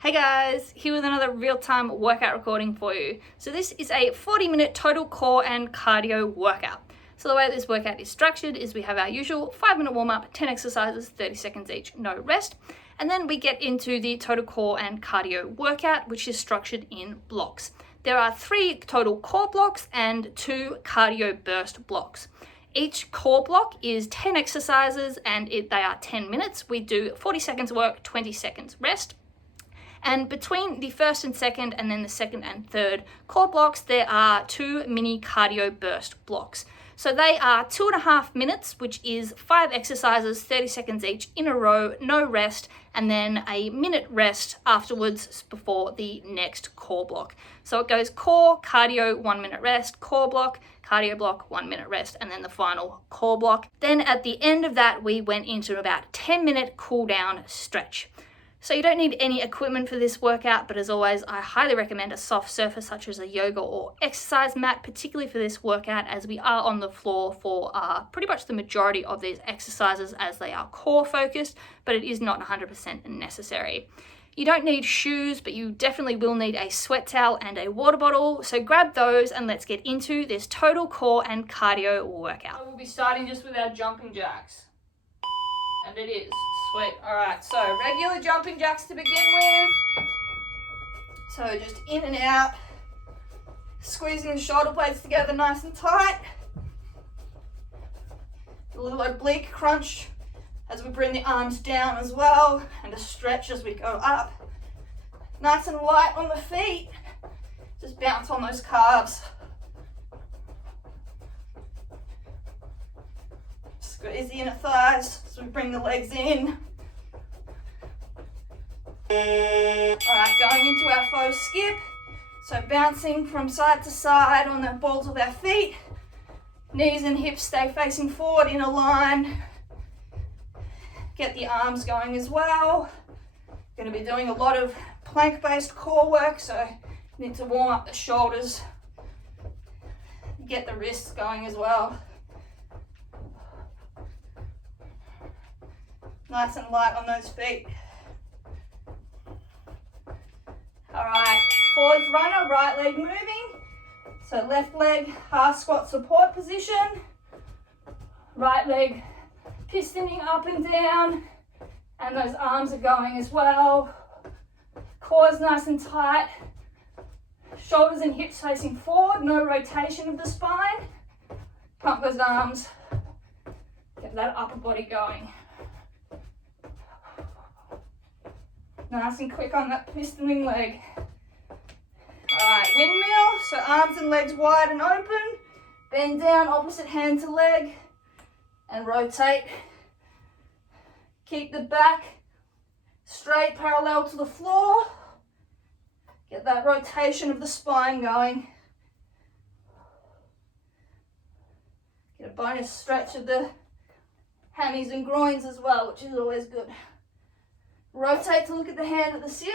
Hey guys, here with another real-time workout recording for you. So this is a 40-minute total core and cardio workout. So the way this workout is structured is we have our usual 5-minute warm-up, 10 exercises, 30 seconds each, no rest. And then we get into the total core and cardio workout, which is structured in blocks. There are 3 total core blocks and 2 cardio burst blocks. Each core block is 10 exercises and they are 10 minutes. We do 40 seconds work, 20 seconds rest. And between the first and second, and then the second and third core blocks, there are 2 mini cardio burst blocks. So they are 2.5 minutes, which is 5 exercises, 30 seconds each in a row, no rest, and then a minute rest afterwards before the next core block. So it goes core, cardio, 1 minute rest, core block, cardio block, 1 minute rest, and then the final core block. Then at the end of that, we went into about a 10-minute cool down stretch. So you don't need any equipment for this workout, but as always, I highly recommend a soft surface such as a yoga or exercise mat, particularly for this workout, as we are on the floor for pretty much the majority of these exercises as they are core focused, but it is not 100% necessary. You don't need shoes, but you definitely will need a sweat towel and a water bottle. So grab those and let's get into this total core and cardio workout. We'll be starting just with our jumping jacks. And it is. Sweet. Alright, so regular jumping jacks to begin with. So just in and out. Squeezing the shoulder blades together nice and tight. A little oblique crunch as we bring the arms down as well. And a stretch as we go up. Nice and light on the feet. Just bounce on those calves. Squeeze the inner thighs as we bring the legs in. Alright, going into our faux skip. So bouncing from side to side on the balls of our feet. Knees and hips stay facing forward in a line. Get the arms going as well. Going to be doing a lot of plank-based core work, so need to warm up the shoulders. Get the wrists going as well. Nice and light on those feet. Alright, forwards runner, right leg moving. So left leg, half squat support position. Right leg pistoning up and down. And those arms are going as well. Core's nice and tight. Shoulders and hips facing forward, no rotation of the spine. Pump those arms. Get that upper body going. Nice and quick on that pistoning leg. Alright, windmill, so arms and legs wide and open. Bend down, opposite hand to leg, and rotate. Keep the back straight, parallel to the floor. Get that rotation of the spine going. Get a bonus stretch of the hammies and groins as well, which is always good. Rotate to look at the hand at the ceiling.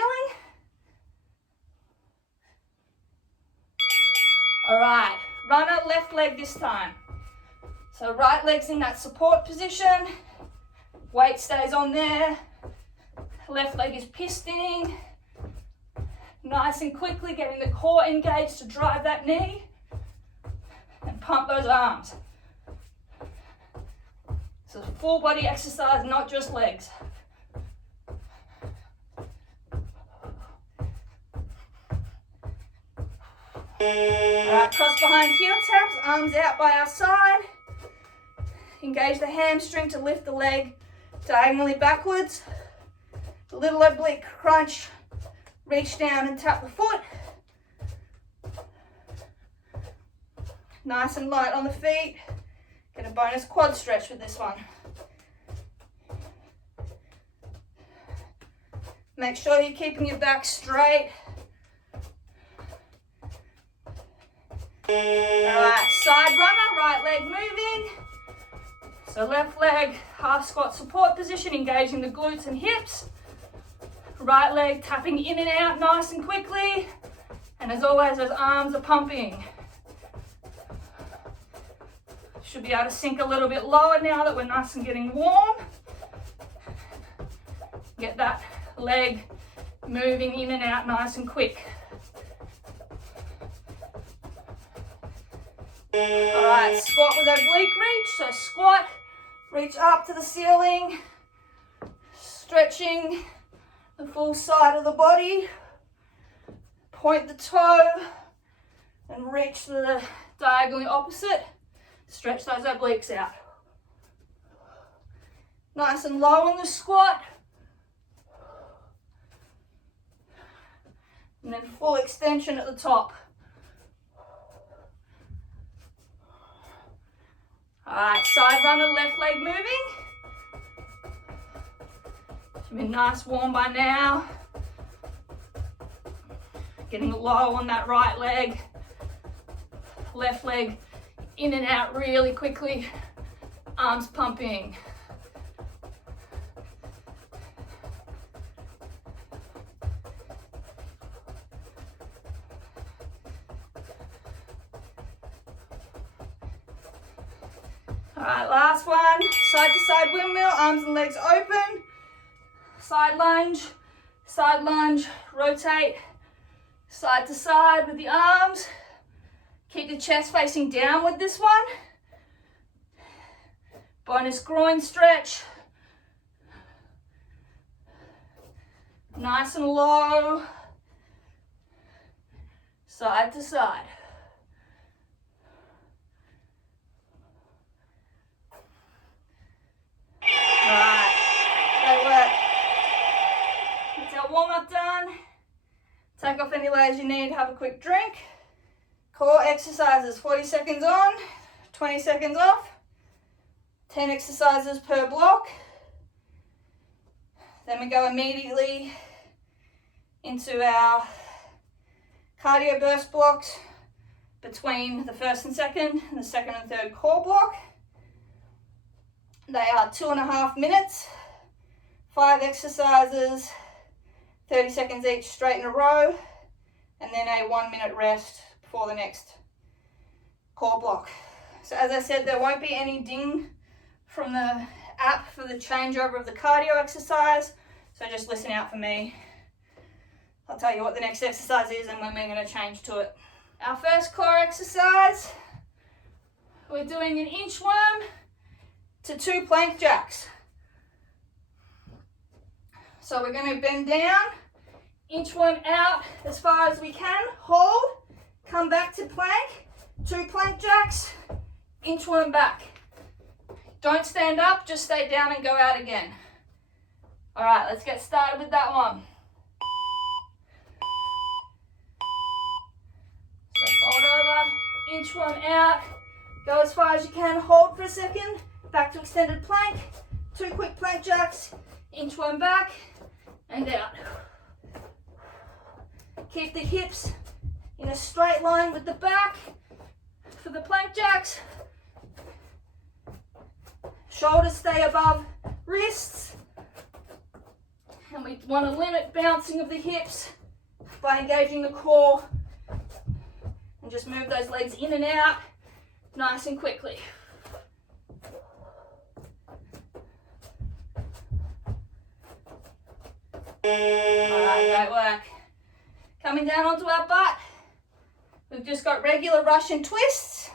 Alright, runner, left leg this time. So right leg's in that support position. Weight stays on there. Left leg is pistoning. Nice and quickly getting the core engaged to drive that knee. And pump those arms. So it's a full body exercise, not just legs. Alright, cross behind heel taps, arms out by our side. Engage the hamstring to lift the leg diagonally backwards. A little oblique crunch, reach down and tap the foot. Nice and light on the feet. Get a bonus quad stretch with this one. Make sure you're keeping your back straight. Alright, side runner, right leg moving. So left leg, half squat support position, engaging the glutes and hips. Right leg tapping in and out nice and quickly. And as always, those arms are pumping. Should be able to sink a little bit lower now that we're nice and getting warm. Get that leg moving in and out nice and quick. All right, squat with oblique reach. So squat, reach up to the ceiling, stretching the full side of the body. Point the toe and reach the diagonally opposite. Stretch those obliques out. Nice and low in the squat. And then full extension at the top. All right, side runner, left leg moving. Should be nice warm by now. Getting low on that right leg. Left leg in and out really quickly. Arms pumping. All right, last one. Side to side windmill, arms and legs open. Side lunge, rotate. Side to side with the arms. Keep the chest facing down with this one. Bonus groin stretch. Nice and low. Side to side. Alright, great work. That's our warm up done. Take off any layers you need, have a quick drink. Core exercises, 40 seconds on, 20 seconds off. 10 exercises per block. Then we go immediately into our cardio burst blocks between the first and second and the second and third core block. They are 2.5 minutes, 5 exercises, 30 seconds each straight in a row, and then a 1 minute rest before the next core block. So as I said, there won't be any ding from the app for the changeover of the cardio exercise, so just listen out for me. I'll tell you what the next exercise is and when we're going to change to it. Our first core exercise, we're doing an inchworm to 2 plank jacks. So we're going to bend down, inchworm out as far as we can, hold, come back to plank, 2 plank jacks, inchworm back. Don't stand up, just stay down and go out again. All right, let's get started with that one. So fold over, inchworm out, go as far as you can, hold for a second, back to extended plank, 2 quick plank jacks, inchworm back and out. Keep the hips in a straight line with the back for the plank jacks. Shoulders stay above wrists. And we want to limit bouncing of the hips by engaging the core and just move those legs in and out nice and quickly. Alright, great work. Coming down onto our butt. We've just got regular Russian twists.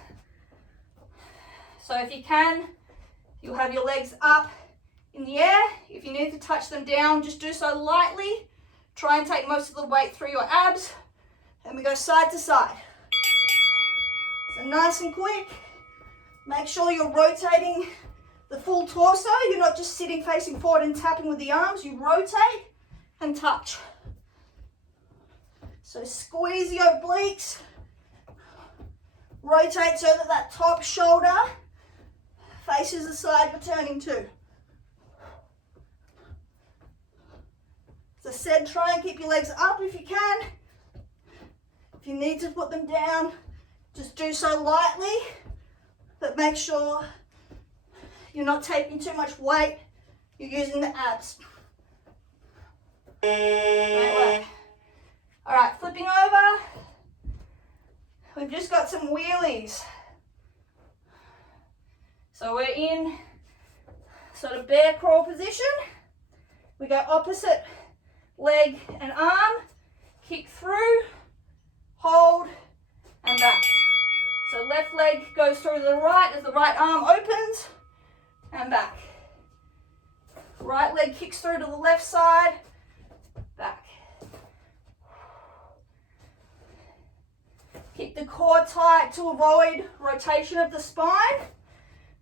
So if you can, you'll have your legs up in the air. If you need to touch them down, just do so lightly. Try and take most of the weight through your abs. And we go side to side. So nice and quick. Make sure you're rotating the full torso. You're not just sitting facing forward and tapping with the arms. You rotate and touch. So squeeze the obliques. Rotate so that that top shoulder faces the side we're turning to. As I said, try and keep your legs up if you can. If you need to put them down, just do so lightly, but make sure you're not taking too much weight. You're using the abs. Great work. All right, flipping over. We've just got some wheelies. So we're in sort of bear crawl position. We go opposite leg and arm, kick through, hold, and back. So left leg goes through to the right as the right arm opens, and back. Right leg kicks through to the left side, back. Keep the core tight to avoid rotation of the spine.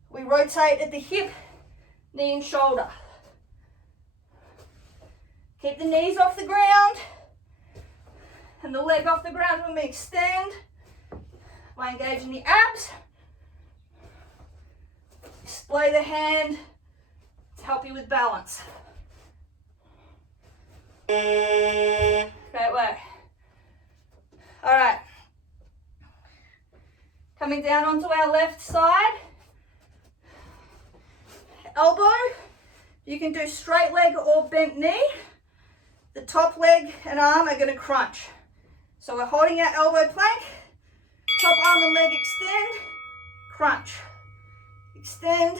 We rotate at the hip, knee and shoulder. Keep the knees off the ground and the leg off the ground when we extend by engaging the abs. Display the hand to help you with balance. Great work. All right. Coming down onto our left side. Elbow. You can do straight leg or bent knee. The top leg and arm are going to crunch. So we're holding our elbow plank. Top arm and leg extend. Crunch. Extend.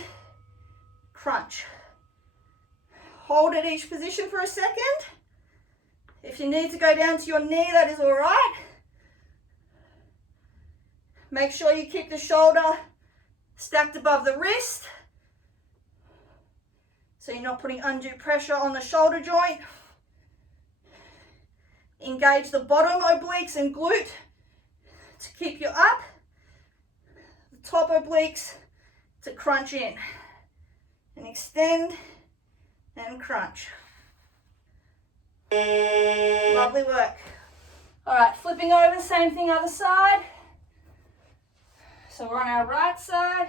Crunch. Hold at each position for a second. If you need to go down to your knee, that is all right. Make sure you keep the shoulder stacked above the wrist, so you're not putting undue pressure on the shoulder joint. Engage the bottom obliques and glute to keep you up. The top obliques to crunch in. And extend and crunch. Lovely work. All right, flipping over, same thing, other side. So we're on our right side.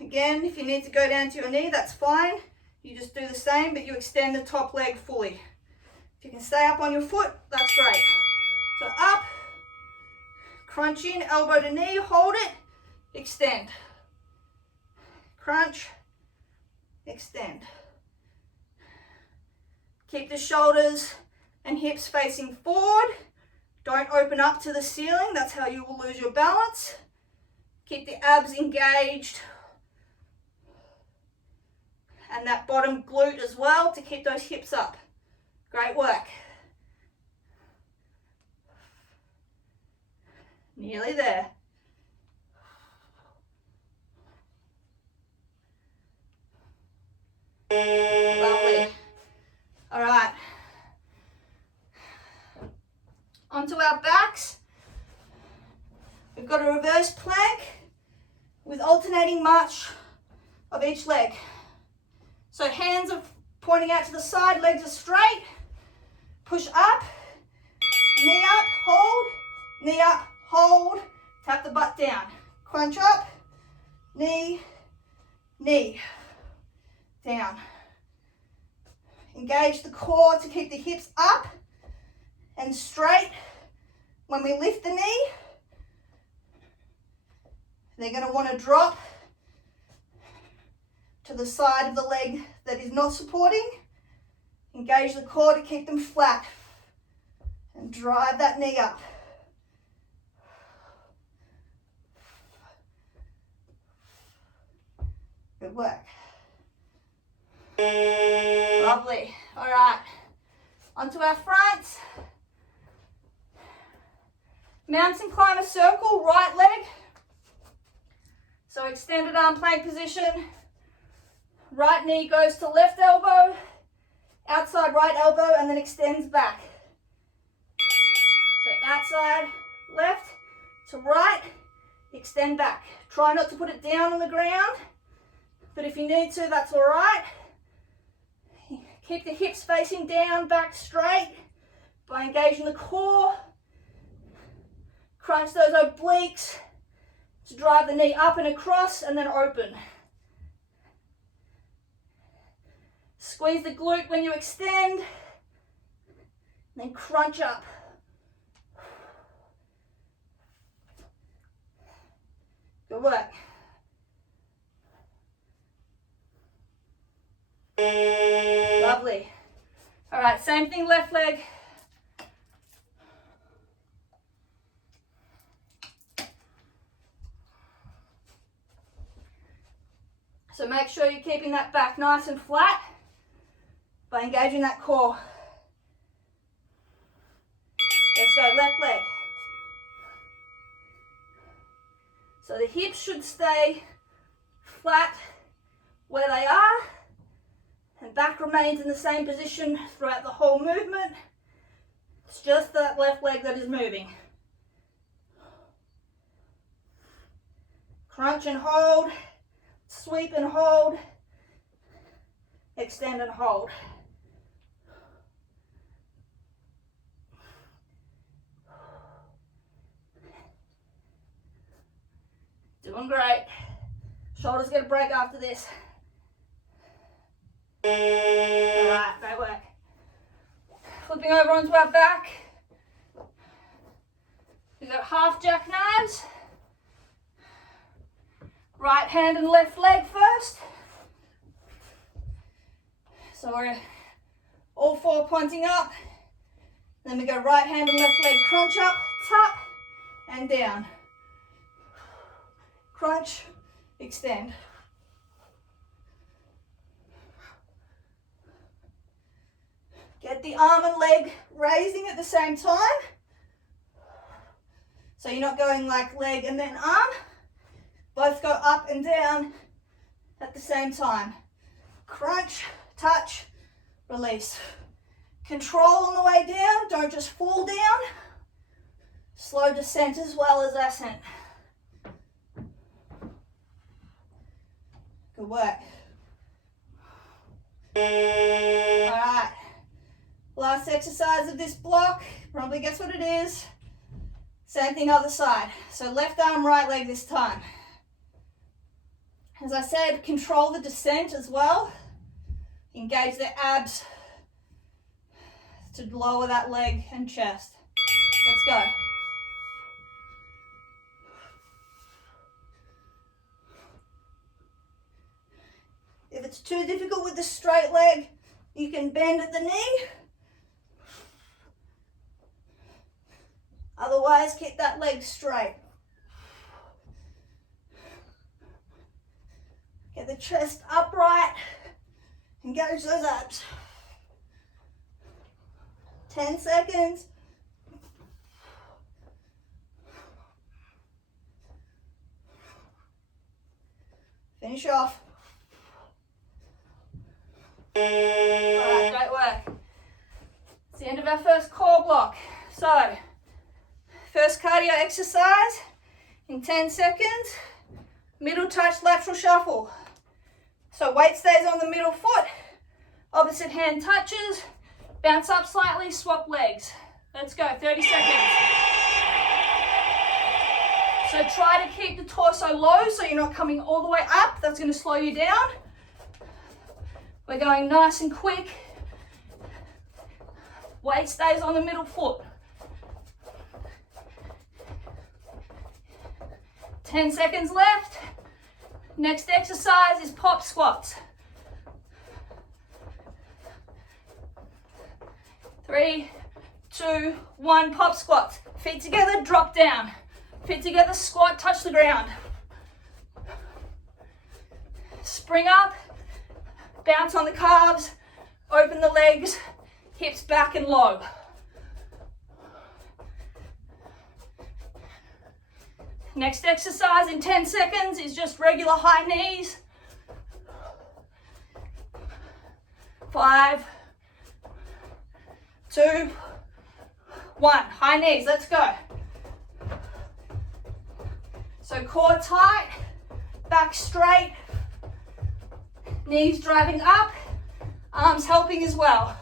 Again, if you need to go down to your knee, that's fine. You just do the same, but you extend the top leg fully. If you can stay up on your foot, that's great. So up, crunch in, elbow to knee, hold it, extend. Crunch, extend. Keep the shoulders and hips facing forward. Don't open up to the ceiling, that's how you will lose your balance. Keep the abs engaged and that bottom glute as well to keep those hips up. Great work. Nearly there. Lovely. All right. Onto our backs. We've got a reverse plank with alternating march of each leg. So hands are pointing out to the side, legs are straight. Push up, knee up, hold, knee up, hold. Tap the butt down. Crunch up, knee, knee, down. Engage the core to keep the hips up and straight. When we lift the knee, they're going to want to drop to the side of the leg that is not supporting. Engage the core to keep them flat and drive that knee up. Good work. Lovely. All right, onto our fronts. Mountain climber circle, right leg. So extended arm plank position. Right knee goes to left elbow, outside right elbow, and then extends back. So outside left to right, extend back. Try not to put it down on the ground, but if you need to, that's all right. Keep the hips facing down, back straight by engaging the core. Crunch those obliques to drive the knee up and across and then open. Squeeze the glute when you extend, and then crunch up. Good work. Lovely. All right, same thing, left leg. So make sure you're keeping that back nice and flat by engaging that core. Let's go, left leg. So the hips should stay flat where they are, and back remains in the same position throughout the whole movement. It's just that left leg that is moving. Crunch and hold, sweep and hold, extend and hold. Doing great. Shoulders get a break after this. Alright, great work. Flipping over onto our back. We've got half jackknives. Right hand and left leg first. So we're all four pointing up. Then we go right hand and left leg crunch up, tap, and down. Crunch, extend. Get the arm and leg raising at the same time. So you're not going like leg and then arm. Both go up and down at the same time. Crunch, touch, release. Control on the way down, don't just fall down. Slow descent as well as ascent. Good work. Alright, last exercise of this block, probably guess what it is. Same thing other side. So left arm, right leg this time. As I said, control the descent as well. Engage the abs to lower that leg and chest. Let's go. If it's too difficult with the straight leg, you can bend at the knee. Otherwise, keep that leg straight. Get the chest upright. Engage those abs. 10 seconds. Finish off. Alright, great work. It's the end of our first core block. So, first cardio exercise in 10 seconds. Middle touch, lateral shuffle. So weight stays on the middle foot. Opposite hand touches. Bounce up slightly, swap legs. Let's go, 30 seconds. So try to keep the torso low so you're not coming all the way up. That's going to slow you down. We're going nice and quick. Weight stays on the middle foot. 10 seconds left. Next exercise is pop squats. 3, 2, 1, pop squats. Feet together, drop down. Feet together, squat, touch the ground. Spring up, bounce on the calves, open the legs, hips back and low. Next exercise in 10 seconds is just regular high knees. 5, 2, 1. High knees, let's go. So core tight, back straight, knees driving up, arms helping as well.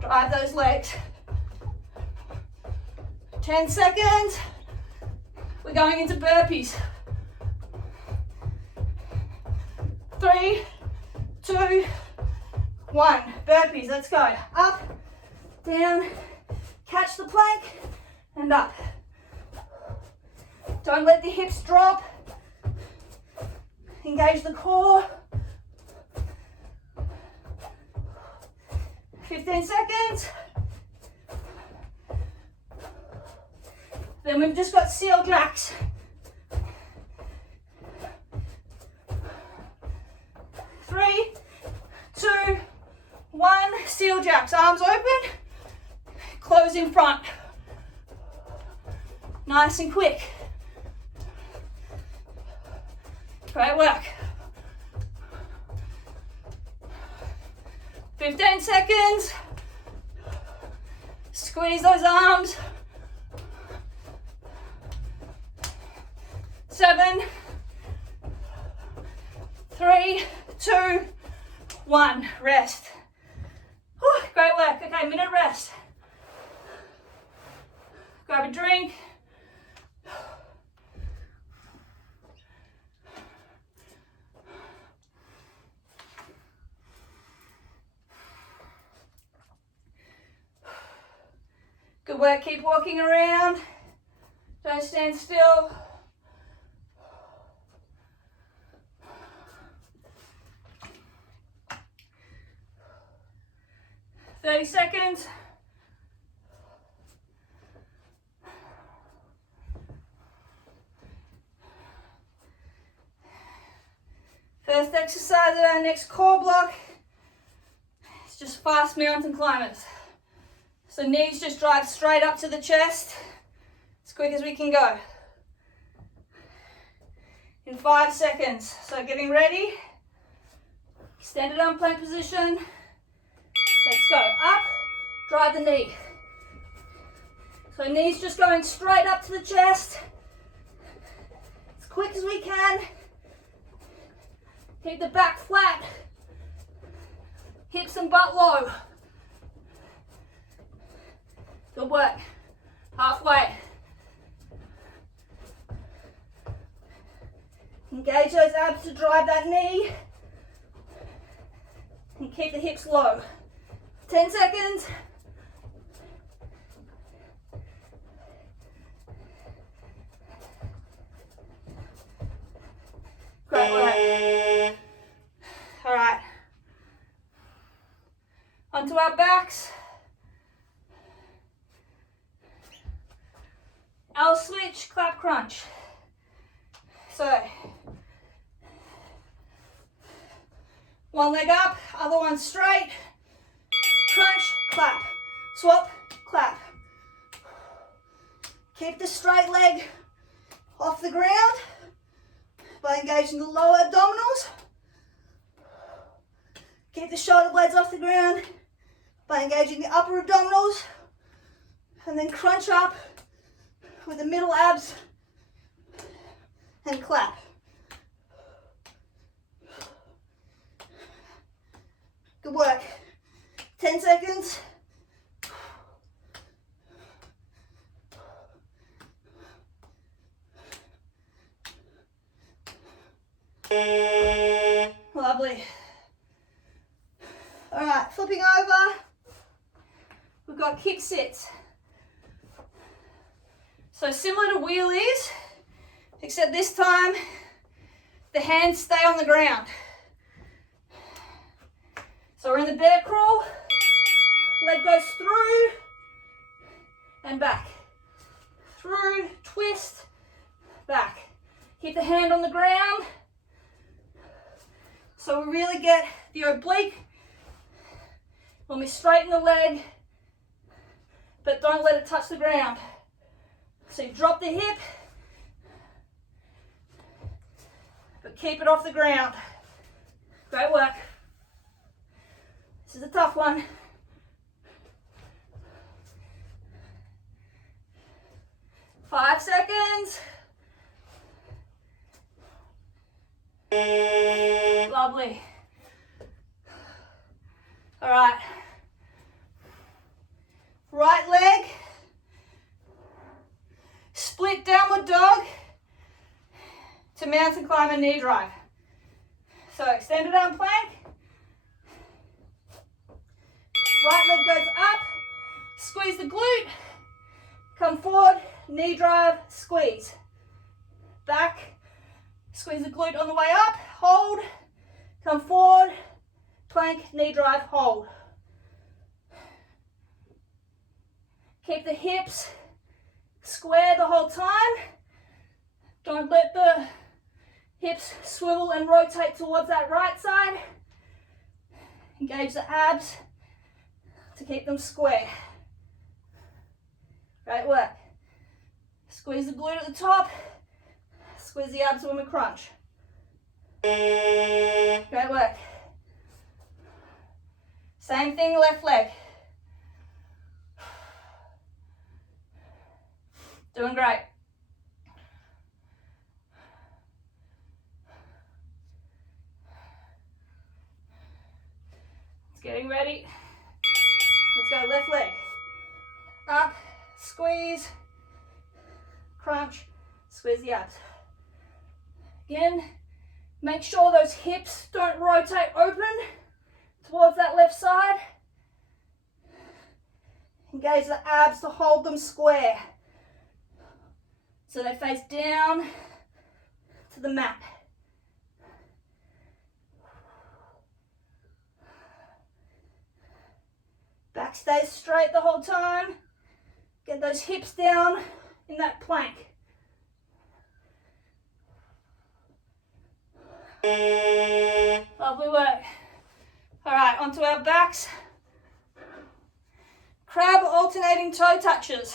Drive those legs. 10 seconds. We're going into burpees. 3, 2, 1. Burpees, let's go. Up, down, catch the plank, and up. Don't let the hips drop. Engage the core. 15 seconds. Then we've just got seal jacks. heel jacks, arms open, close in front. Nice and quick. Great work. 15 seconds. Squeeze those arms. 7, 3, 2, 1. Rest. Whew, great work. Okay, minute rest. Grab a drink. Good work, keep walking around. Don't stand still. Thirty seconds. First exercise of our next core block. It's just fast mountain climbers. So knees just drive straight up to the chest as quick as we can go. In 5 seconds. So getting ready. Extended arm plank position. Let's go. Up, drive the knee. So knees just going straight up to the chest. As quick as we can. Keep the back flat. Hips and butt low. Good work. Halfway. Engage those abs to drive that knee. And keep the hips low. 10 seconds. Great work. All right. Onto our backs. L switch, clap crunch. So, one leg up, other one straight. Crunch, clap. Swap, clap. Keep the straight leg off the ground by engaging the lower abdominals. Keep the shoulder blades off the ground by engaging the upper abdominals. And then crunch up with the middle abs and clap. Good work. 10 seconds. Lovely. All right, flipping over. We've got kick sits. So similar to wheelies, except this time the hands stay on the ground. So we're in the bear crawl, leg goes through and back. Through, twist, back. Keep the hand on the ground. So we really get the oblique when we straighten the leg, but don't let it touch the ground. So you drop the hip, but keep it off the ground. Great work. This is a tough one. Five seconds. Lovely. All right. Right leg. Split downward dog to mountain climber knee drive. So extended arm plank. Right leg goes up, squeeze the glute, come forward, knee drive, squeeze. Back, squeeze the glute on the way up, hold, come forward, plank, knee drive, hold. Keep the hips square the whole time. Don't let the hips swivel and rotate towards that right side. Engage the abs to keep them square. Great work. Squeeze the glute at the top. Squeeze the abs when we crunch. Great work. Same thing, left leg. Doing great. It's getting ready. Let's go left leg. Up, squeeze, crunch, squeeze the abs. Again, make sure those hips don't rotate open towards that left side. Engage the abs to hold them square, so they face down to the mat. Back stays straight the whole time. Get those hips down in that plank. Lovely work. All right, onto our backs. Crab alternating toe touches.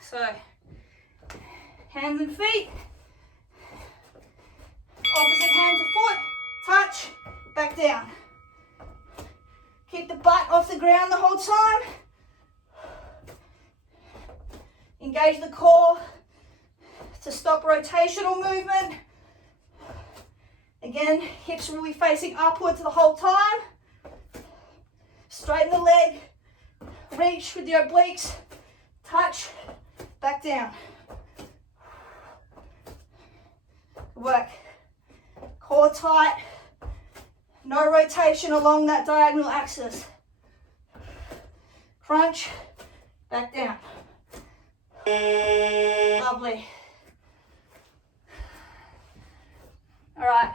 So, hands and feet. Opposite hand to foot, touch, back down. Keep the butt off the ground the whole time. Engage the core to stop rotational movement. Again, hips will be facing upwards the whole time. Straighten the leg, reach with the obliques, touch, back down. Work. Core tight, no rotation along that diagonal axis. Crunch, back down. Lovely. All right,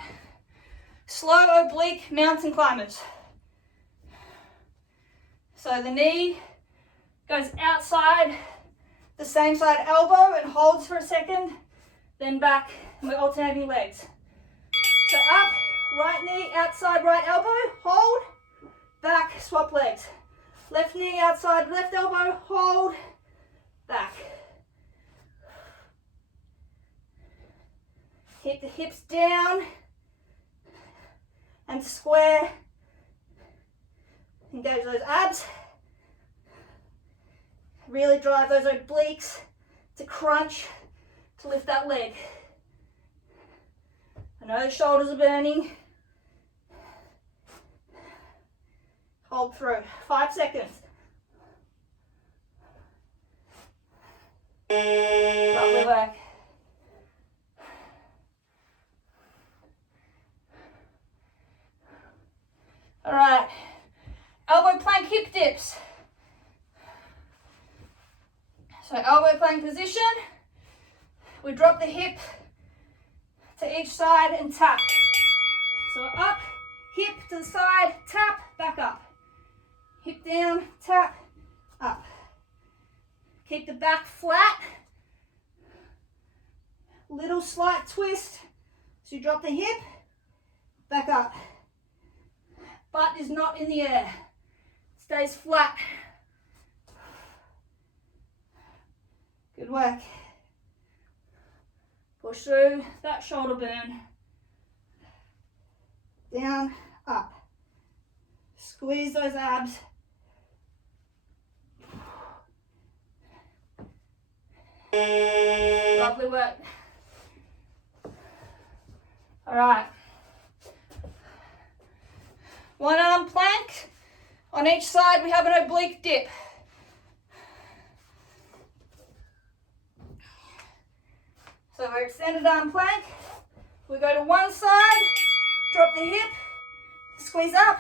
slow oblique mountain climbers. So the knee goes outside the same side elbow and holds for a second, then back, and we're alternating legs. So up, right knee outside right elbow, hold, back, swap legs. Left knee outside left elbow, hold, back. Keep the hips down and square. Engage those abs. Really drive those obliques to crunch, to lift that leg. I know the shoulders are burning. Hold through. 5 seconds. Lovely work. All right. Elbow plank hip dips. So elbow plank position. We drop the hip to each side and tap. So up, hip to the side, tap, back up. Hip down, tap, up. Keep the back flat. Little slight twist. So you drop the hip, back up. Butt is not in the air. Stays flat. Good work. Push through that shoulder burn. Down, up. Squeeze those abs. Lovely work. All right. One arm plank. On each side we have an oblique dip. So we're extended arm plank. We go to one side, drop the hip, squeeze up,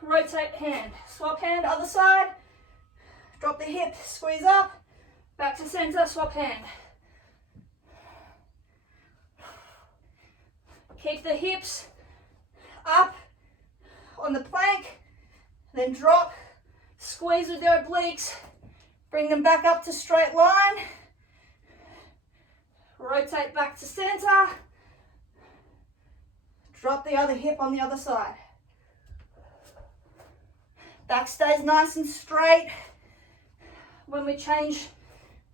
rotate hand. Swap hand, other side, drop the hip, squeeze up, back to center, swap hand. Keep the hips up on the plank, then drop, squeeze with the obliques, bring them back up to straight line, rotate back to center, Drop the other hip on the other side. Back stays nice and straight when we change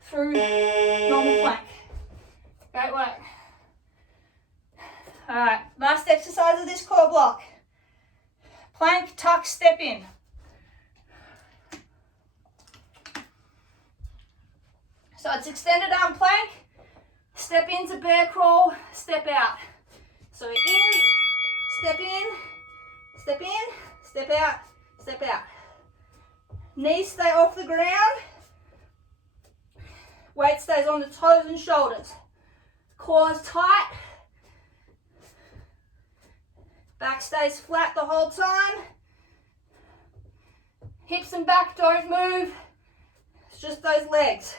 through normal plank. Great work. All right, last exercise of this core block. Plank, tuck, step in. So it's extended arm plank, step into bear crawl, step out. So in, step in, step in, step out, step out. Knees stay off the ground. Weight stays on the toes and shoulders. Core's tight. Back stays flat the whole time. Hips and back don't move. It's just those legs.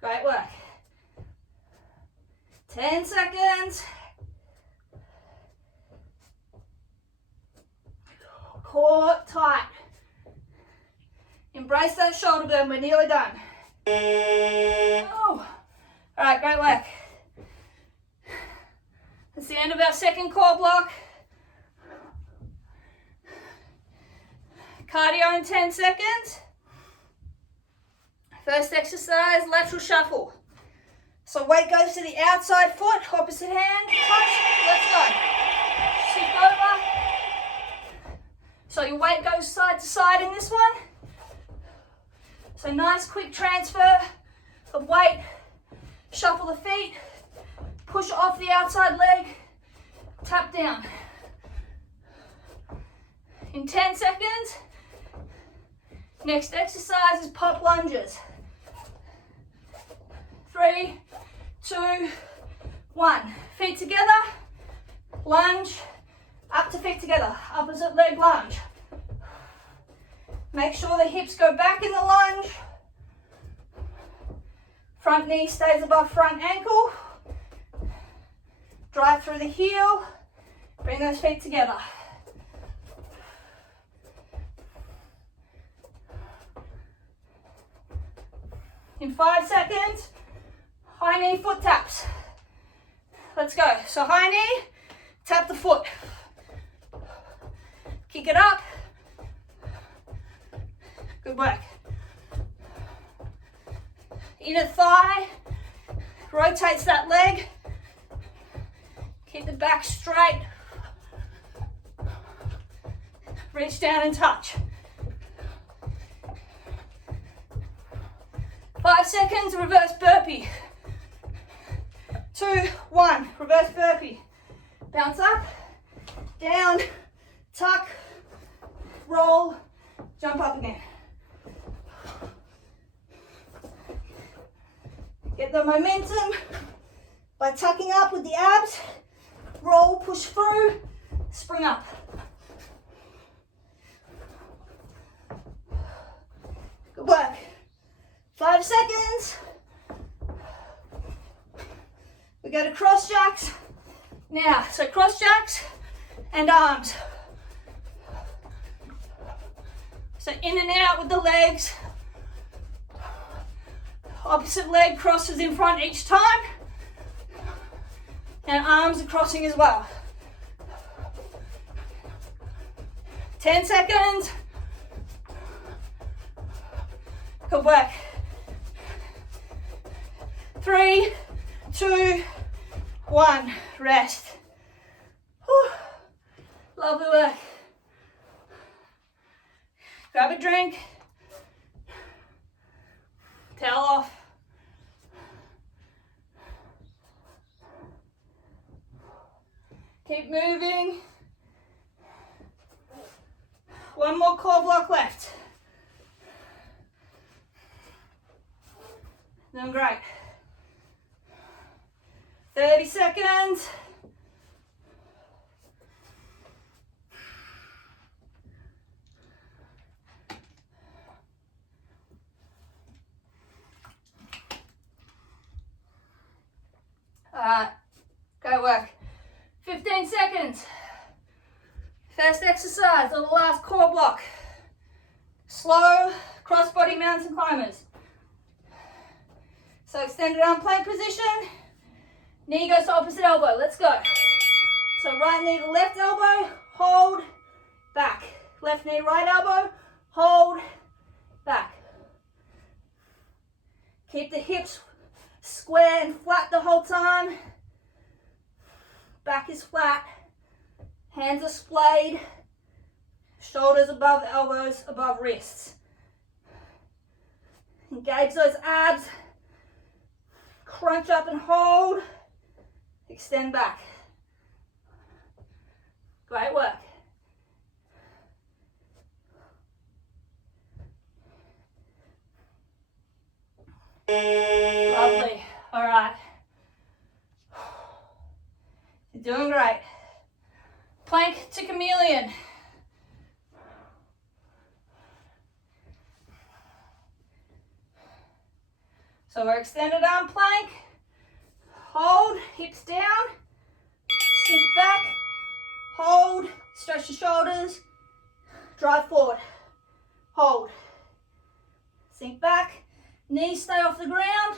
Great work. 10 seconds. Core tight. Embrace that shoulder burn. We're nearly done. Oh. All right, great work. That's the end of our second core block. Cardio in 10 seconds. First exercise, lateral shuffle. So weight goes to the outside foot, opposite hand, touch, let's go. Shift over. So your weight goes side to side in this one. So nice quick transfer of weight. Shuffle the feet, push off the outside leg, tap down. In 10 seconds, next exercise is pop lunges. 3, 2, 1. Feet together, lunge, up to feet together, opposite leg lunge. Make sure the hips go back in the lunge. Front knee stays above front ankle. Drive through the heel. Bring those feet together. In 5 seconds, high knee foot taps. Let's go. So high knee, tap the foot. Kick it up. Good work. Inner thigh rotates that leg. Keep the back straight. Reach down and touch. 5 seconds, reverse burpee. 2, 1, reverse burpee. Bounce up, down, tuck, roll, jump up again. Get the momentum by tucking up with the abs. Roll, push through, spring up. Good work. 5 seconds. We go to cross jacks. Now, so cross jacks and arms. So in and out with the legs. Opposite leg crosses in front each time. And arms are crossing as well. 10 seconds. Good work. 3, 2, 1. Rest. Whew. Lovely work. Grab a drink. Towel off. Keep moving. One more core block left. Doing great. 30 seconds. Great work. 15 seconds. First exercise of the last core block. Slow cross-body mountain climbers. So extended arm plank position. Knee goes to opposite elbow. Let's go. So right knee to left elbow, hold, back. Left knee, right elbow, hold, back. Keep the hips square and flat the whole time. Back is flat, hands are splayed, shoulders above elbows, above wrists. Engage those abs, crunch up and hold, extend back. Great work. Lovely. All right. You're doing great. Plank to chameleon. So we're extended arm plank. Hold, hips down. Sink back. Hold, stretch your shoulders. Drive forward. Hold. Sink back. Knees stay off the ground.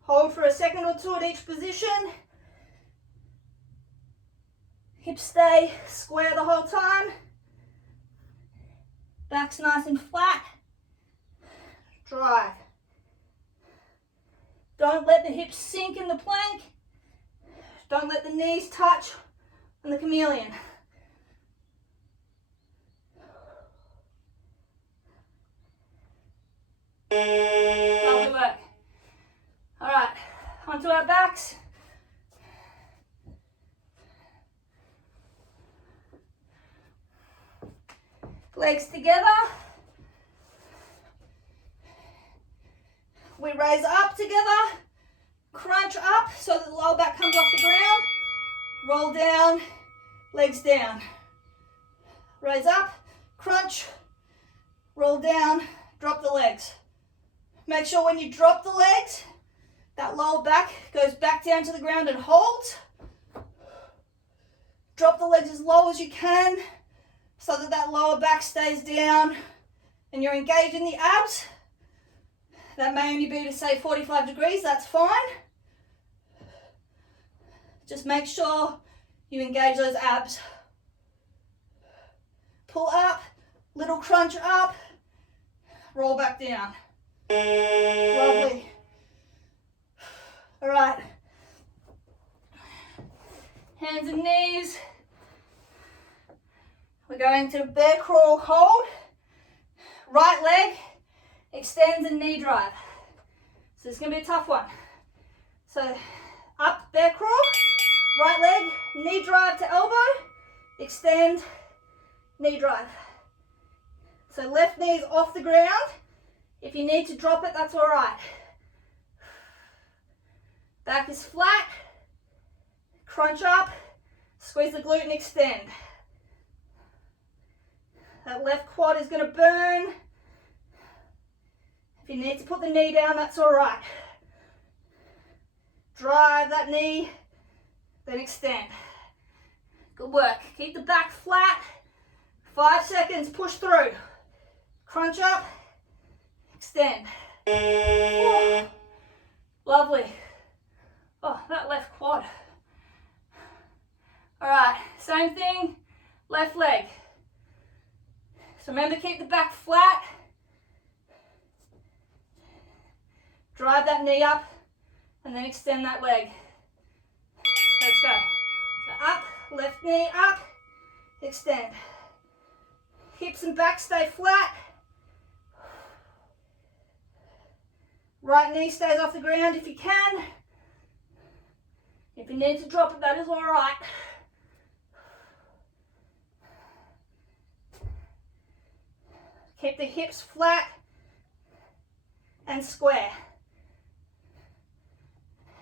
Hold for a second or two at each position. Hips stay square the whole time. Back's nice and flat. Drive. Don't let the hips sink in the plank. Don't let the knees touch on the chameleon. Lovely work. All right, onto our backs. Legs together. We raise up together, crunch up so that the lower back comes off the ground. Roll down, legs down. Raise up, crunch, roll down, drop the legs. Make sure when you drop the legs, that lower back goes back down to the ground and holds. Drop the legs as low as you can so that that lower back stays down and you're engaging the abs. That may only be to say 45 degrees, that's fine. Just make sure you engage those abs. Pull up, little crunch up, roll back down. Lovely. All right. Hands and knees. We're going to bear crawl hold. Right leg extends and knee drive. So this is going to be a tough one. So up, bear crawl, right leg, knee drive to elbow, extend, knee drive. So left knee is off the ground. If you need to drop it, that's all right. Back is flat, crunch up, squeeze the glute and extend. That left quad is going to burn. If you need to put the knee down, that's all right. Drive that knee, then extend. Good work. Keep the back flat. 5 seconds, push through. Crunch up, extend. Oh, lovely. Oh, that left quad. All right, same thing, left leg. So remember, keep the back flat. Drive that knee up and then extend that leg. Let's go. So up, left knee up, extend. Hips and back stay flat. Right knee stays off the ground if you can. If you need to drop it, that is all right. Keep the hips flat and square.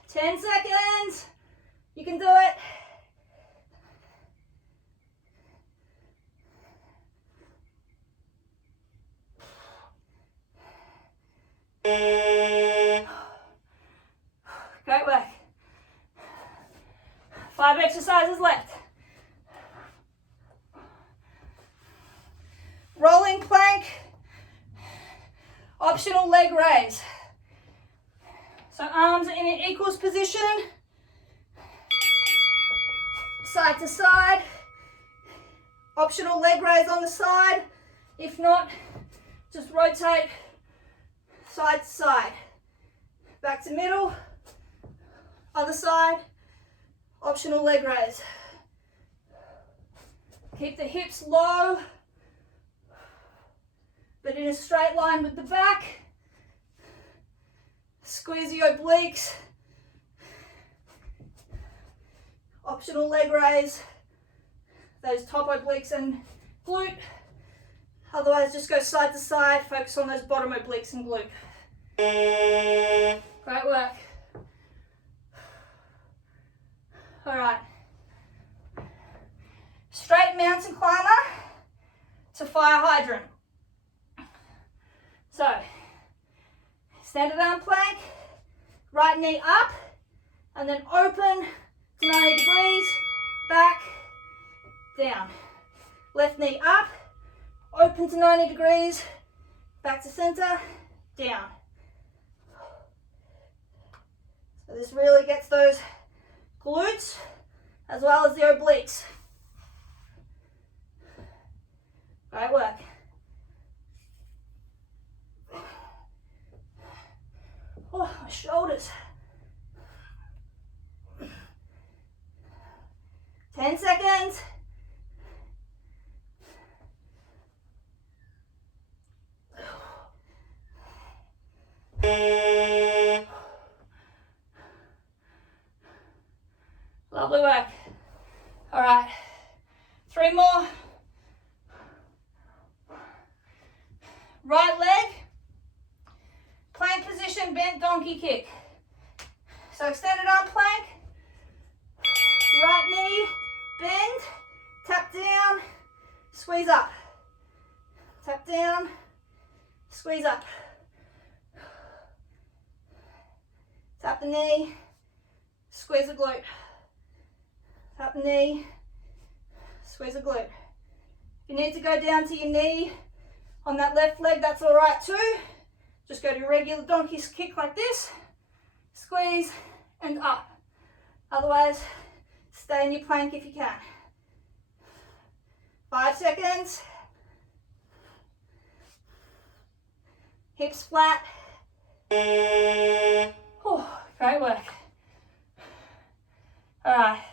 10 seconds. You can do it. Great work. 5 exercises left. Rolling plank, optional leg raise. So arms are in an equals position. side to side. Optional leg raise on the side. If not, just rotate side to side. Back to middle, other side, optional leg raise. Keep the hips low, but in a straight line with the back. Squeeze the obliques. Optional leg raise, those top obliques and glute. Otherwise, just go side to side, focus on those bottom obliques and glute. Great work. All right. Straight mountain climber to fire hydrant. So, standard arm plank, right knee up, and then open to 90 degrees, back, down. Left knee up, open to 90 degrees, back to center, down. So this really gets those glutes as well as the obliques. Great work. Oh, my shoulders. 10 seconds. Lovely work. All right, 3 more. Right leg, plank position, bent donkey kick. So extended arm plank, right knee, bend, tap down, squeeze up. Tap down, squeeze up. Tap the knee, squeeze the glute. Tap the knee, squeeze the glute. If you need to go down to your knee on that left leg, that's all right too. Just go to a regular donkey kick like this, squeeze and up. Otherwise, stay in your plank if you can. 5 seconds. Hips flat. Oh, great work. All right.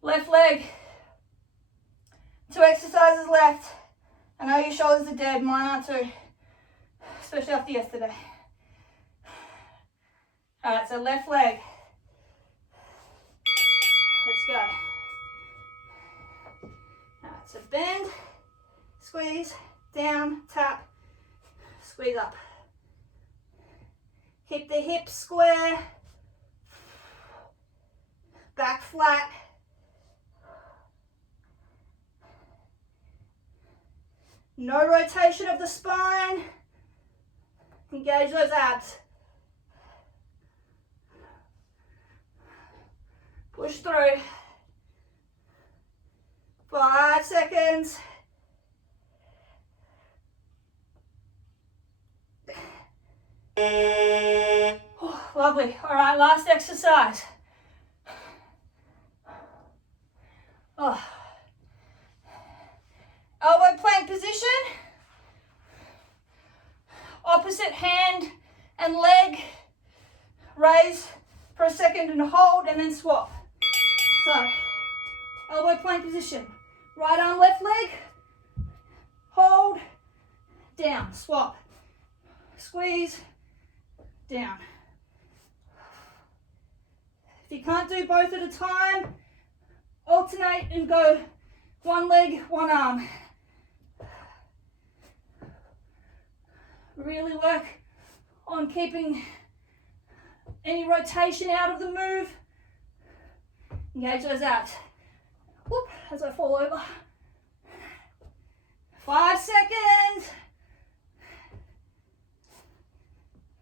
Left leg. 2 exercises left. I know your shoulders are dead, mine are too, especially after yesterday. All right, so left leg. Let's go. All right, so bend, squeeze, down, tap, squeeze up. Keep the hips square, back flat. No rotation of the spine. Engage those abs. Push through. 5 seconds. Oh, lovely. All right, last exercise. Oh. Elbow plank position. Opposite hand and leg. Raise for a second and hold and then swap. So, elbow plank position. Right arm, left leg. Hold. Down. Swap. Squeeze. Down. If you can't do both at a time, alternate and go one leg, one arm. Really work on keeping any rotation out of the move. Engage those abs. Whoop, as I fall over. 5 seconds.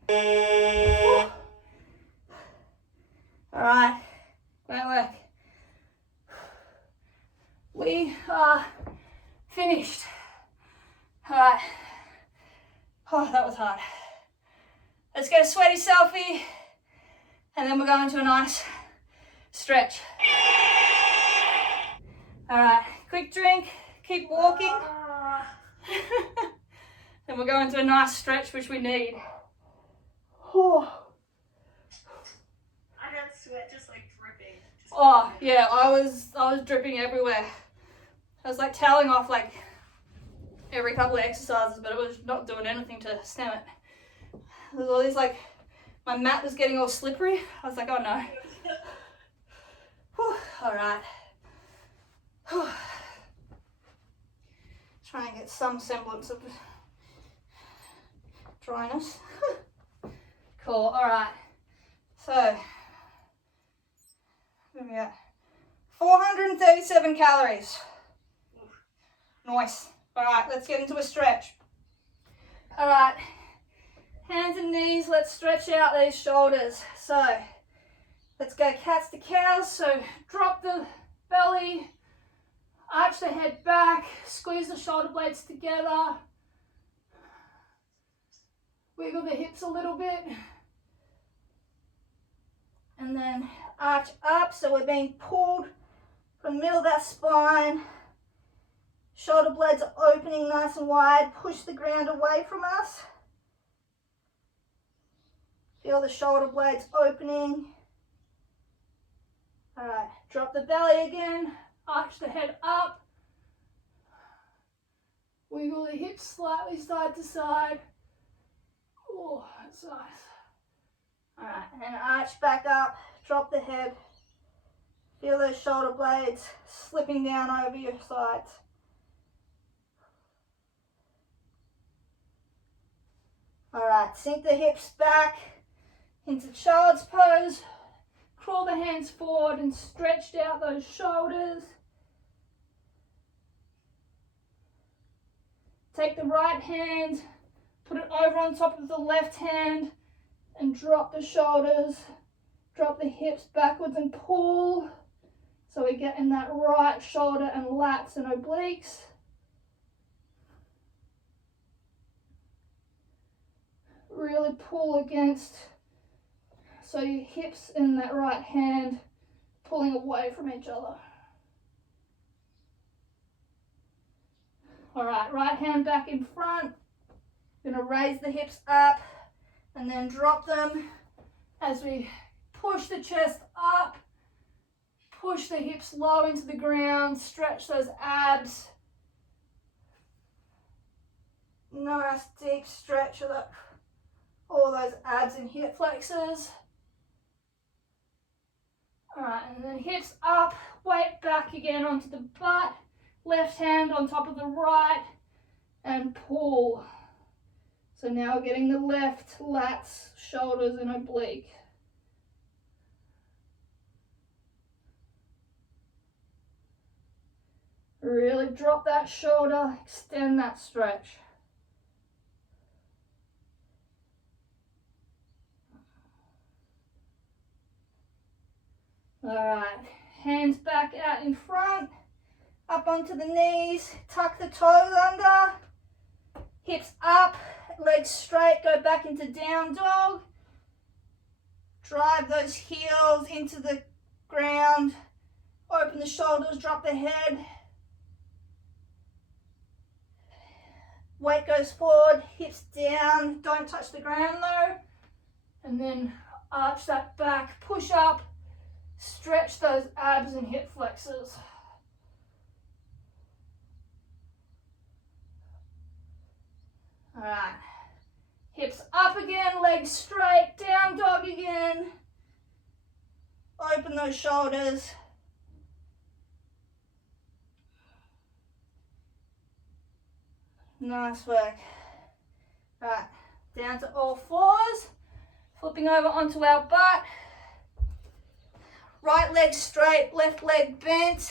Whoop. All right, great work. We are finished. All right. Oh, that was hard. Let's get a sweaty selfie, and then we're going to a nice stretch. All right, quick drink, keep walking. Then we'll go into a nice stretch, which we need. I had sweat just like dripping. Oh yeah, I was dripping everywhere. I was like toweling off like every couple of exercises, but it was not doing anything to stem it. There's all these like, my mat was getting all slippery. I was like, oh no. Whew, all right. Whew. Try and get some semblance of dryness. Cool, all right. So, what we got? 437 calories. Nice. All right, let's get into a stretch. All right, hands and knees, let's stretch out these shoulders. So, let's go cats to cows. So, drop the belly, arch the head back, squeeze the shoulder blades together, wiggle the hips a little bit, and then arch up, so we're being pulled from the middle of that spine. Shoulder blades are opening nice and wide. Push the ground away from us. Feel the shoulder blades opening. All right, drop the belly again. Arch the head up. Wiggle the hips slightly side to side. Oh, that's nice. All right, and arch back up. Drop the head. Feel those shoulder blades slipping down over your sides. All right, sink the hips back into child's pose. Crawl the hands forward and stretch out those shoulders. Take the right hand, put it over on top of the left hand and drop the shoulders. Drop the hips backwards and pull. So we get in that right shoulder and lats and obliques. Really pull against, so your hips in that right hand pulling away from each other. All right, right hand back in front. Gonna raise the hips up and then drop them as we push the chest up, push the hips low into the ground, stretch those abs. Nice deep stretch of that. All those abs and hip flexors. All right, and then hips up, weight back again onto the butt, left hand on top of the right, and pull. So now we're getting the left lats, shoulders, and oblique. Really drop that shoulder, extend that stretch. All right, hands back out in front, up onto the knees, tuck the toes under, hips up, legs straight, go back into down dog. Drive those heels into the ground, open the shoulders, drop the head. Weight goes forward, hips down, don't touch the ground though. And then arch that back, push up. Stretch those abs and hip flexors. All right, hips up again, legs straight, down dog again. Open those shoulders. Nice work. All right, down to all fours, flipping over onto our butt. Right leg straight, left leg bent.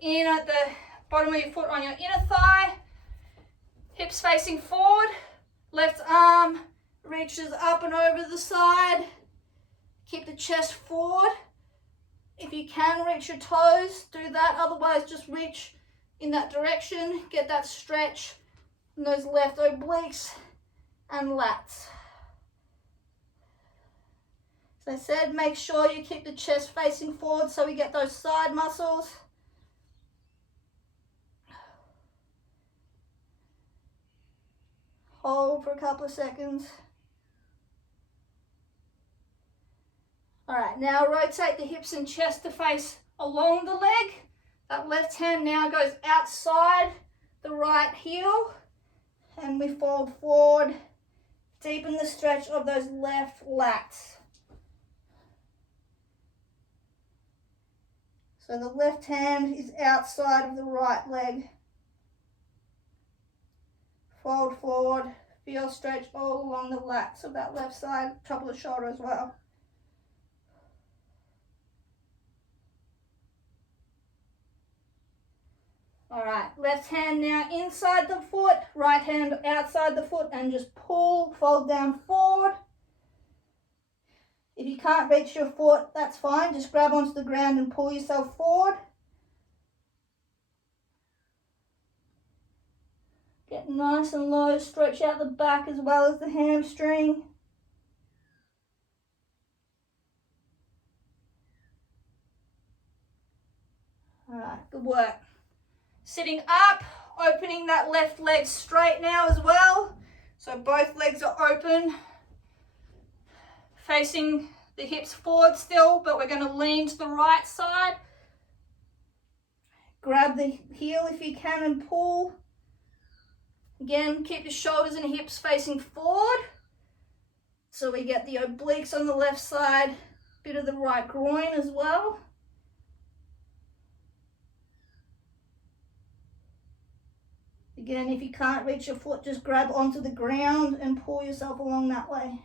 In at the bottom of your foot on your inner thigh. Hips facing forward. Left arm reaches up and over the side. Keep the chest forward. If you can reach your toes, do that. Otherwise, just reach in that direction. Get that stretch in those left obliques and lats. As I said, make sure you keep the chest facing forward so we get those side muscles. hold for a couple of seconds. All right, now rotate the hips and chest to face along the leg. That left hand now goes outside the right heel, and we fold forward. Deepen the stretch of those left lats. So the left hand is outside of the right leg. Fold forward, feel stretch all along the lats of that left side, top of the shoulder as well. All right, left hand now inside the foot, right hand outside the foot, and just pull, fold down forward. If you can't reach your foot, that's fine. Just grab onto the ground and pull yourself forward. Get nice and low, stretch out the back as well as the hamstring. All right, good work. Sitting up, opening that left leg straight now as well. So both legs are open. Facing the hips forward still, but we're going to lean to the right side. Grab the heel if you can and pull. Again, keep your shoulders and hips facing forward. So we get the obliques on the left side, bit of the right groin as well. Again, if you can't reach your foot, just grab onto the ground and pull yourself along that way.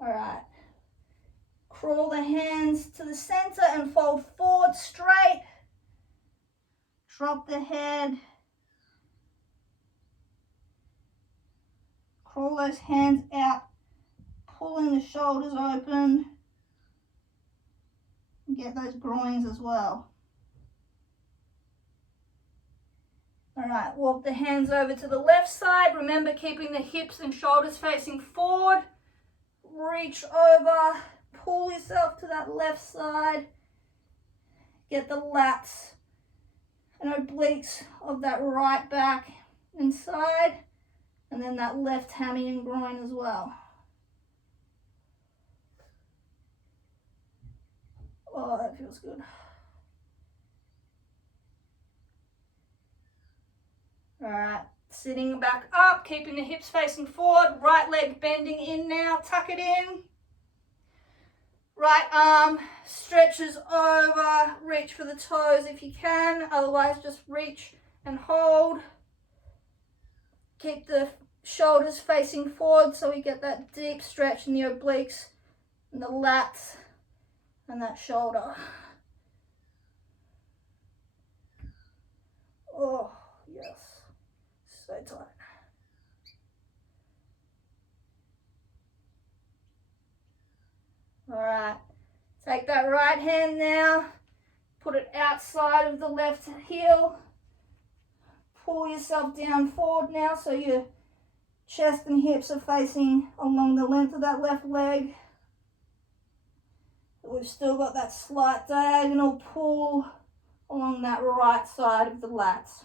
All right, crawl the hands to the center and fold forward straight. Drop the head. Crawl those hands out, pulling the shoulders open. Get those groins as well. All right, walk the hands over to the left side. Remember, keeping the hips and shoulders facing forward. Reach over, pull yourself to that left side. Get the lats and obliques of that right back and side, and then that left hammy and groin as well. Oh, that feels good. All right, sitting back up, keeping the hips facing forward, right leg bending in now, tuck it in. Right arm stretches over, reach for the toes if you can, otherwise just reach and hold. Keep the shoulders facing forward so we get that deep stretch in the obliques and the lats and that shoulder. Oh, yes. So tight. All right, take that right hand now, put it outside of the left heel, pull yourself down forward now so your chest and hips are facing along the length of that left leg. We've still got that slight diagonal pull along that right side of the lats.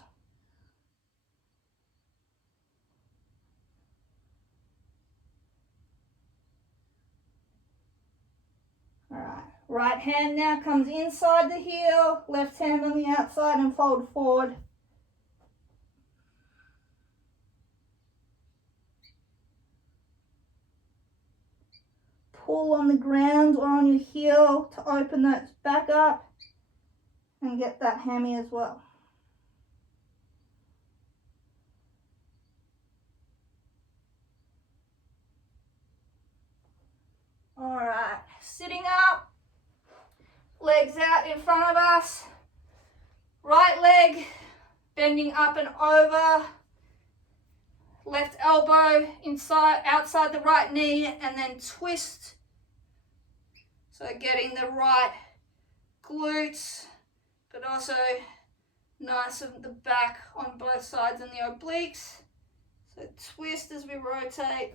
All right, right hand now comes inside the heel, left hand on the outside and fold forward. Pull on the ground or on your heel to open that back up and get that hammy as well. All right, sitting up, legs out in front of us, right leg bending up and over, left elbow inside, outside the right knee, and then twist. So getting the right glutes, but also nice of the back on both sides and the obliques. So twist as we rotate,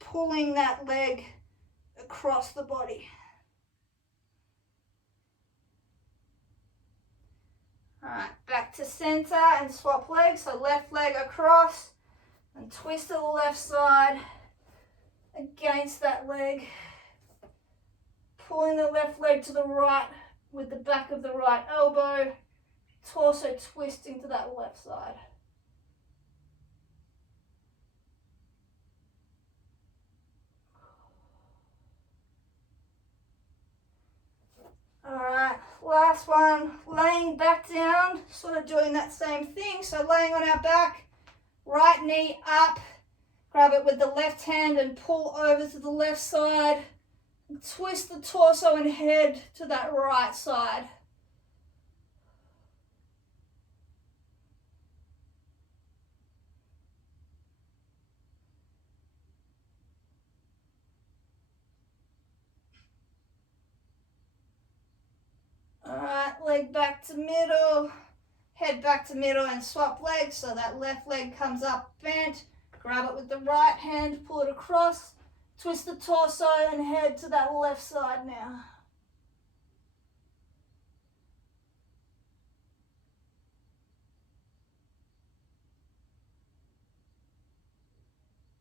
pulling that leg across the body. All right, back to center and swap legs. So left leg across and twist to the left side against that leg. Pulling the left leg to the right with the back of the right elbow. Torso twisting to that left side. All right, last one, laying back down, sort of doing that same thing. So laying on our back, right knee up, grab it with the left hand and pull over to the left side. Twist the torso and head to that right side. Alright, leg back to middle, head back to middle and swap legs. So that left leg comes up bent, grab it with the right hand, pull it across, twist the torso and head to that left side now.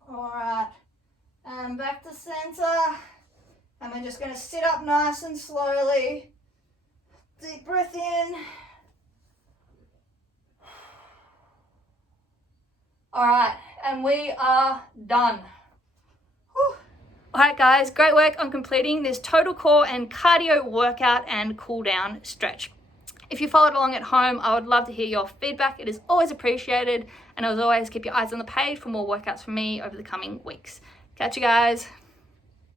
Alright, and back to center. And we're just going to sit up nice and slowly. Deep breath in. All right, and we are done. Whew. All right, guys, great work on completing this total core and cardio workout and cool down stretch. If you followed along at home, I would love to hear your feedback. It is always appreciated. And as always, keep your eyes on the page for more workouts from me over the coming weeks. Catch you guys.